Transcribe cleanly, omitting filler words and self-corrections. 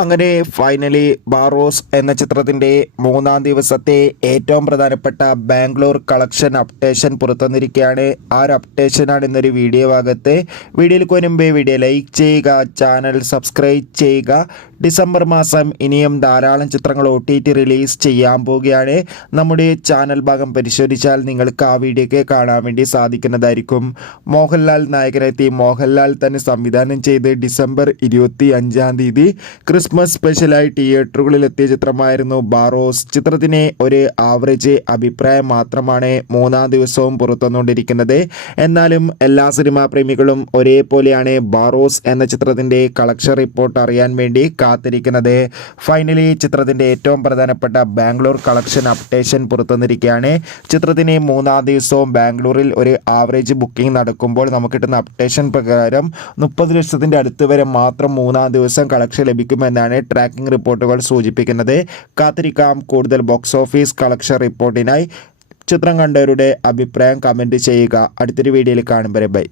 അങ്ങനെ ഫൈനലി ബാറോസ് എന്ന ചിത്രത്തിൻ്റെ മൂന്നാം ദിവസത്തെ ഏറ്റവും പ്രധാനപ്പെട്ട ബാംഗ്ലൂർ കളക്ഷൻ അപ്ഡേഷൻ പുറത്തുവന്നിരിക്കുകയാണ്. ആ ഒരു അപ്ഡേഷനാണ് ഇന്നൊരു വീഡിയോ ഭാഗത്ത്. വീഡിയോയിൽ മുൻപേ വീഡിയോ ലൈക്ക് ചെയ്യുക, ചാനൽ സബ്സ്ക്രൈബ് ചെയ്യുക. ഡിസംബർ മാസം ഇനിയും ധാരാളം ചിത്രങ്ങൾ OTT റിലീസ് ചെയ്യാൻ പോവുകയാണ്. നമ്മുടെ ചാനൽ ഭാഗം പരിശോധിച്ചാൽ നിങ്ങൾക്ക് ആ വീഡിയോയ്ക്ക് കാണാൻ വേണ്ടി സാധിക്കുന്നതായിരിക്കും. മോഹൻലാൽ നായകനെത്തി മോഹൻലാൽ തന്നെ സംവിധാനം ചെയ്ത് ഡിസംബർ 25 ക്രിസ്മസ് സ്പെഷ്യലായി തിയേറ്ററുകളിൽ എത്തിയ ചിത്രമായിരുന്നു ബാറോസ്. ചിത്രത്തിന് ഒരു ആവറേജ് അഭിപ്രായം മാത്രമാണ് മൂന്നാം ദിവസവും പുറത്തുവന്നുകൊണ്ടിരിക്കുന്നത്. എന്നാലും എല്ലാ സിനിമാ പ്രേമികളും ഒരേപോലെയാണ് ബാറോസ് എന്ന ചിത്രത്തിൻ്റെ കളക്ഷൻ റിപ്പോർട്ട് അറിയാൻ വേണ്ടി കാത്തിരിക്കുന്നത്. ഫൈനലി ചിത്രത്തിൻ്റെ ഏറ്റവും പ്രധാനപ്പെട്ട ബാംഗ്ലൂർ കളക്ഷൻ അപ്ഡേഷൻ പുറത്തുവന്നിരിക്കുകയാണ്. ചിത്രത്തിന് മൂന്നാം ദിവസവും ബാംഗ്ലൂരിൽ ഒരു ആവറേജ് ബുക്കിംഗ് നടക്കുമ്പോൾ നമുക്ക് കിട്ടുന്ന അപ്ഡേഷൻ പ്രകാരം 30 ലക്ഷത്തിൻ്റെ അടുത്ത് വരെ മാത്രം മൂന്നാം ദിവസം കളക്ഷൻ ലഭിക്കുമെന്നാണ് ട്രാക്കിംഗ് റിപ്പോർട്ടുകൾ സൂചിപ്പിക്കുന്നത്. കാത്തിരിക്കാം കൂടുതൽ ബോക്സ് ഓഫീസ് കളക്ഷൻ റിപ്പോർട്ടിനായി. ചിത്രം കണ്ടവരുടെ അഭിപ്രായം കമൻറ്റ് ചെയ്യുക. അടുത്തൊരു വീഡിയോയിൽ കാണും വരെ ബൈ.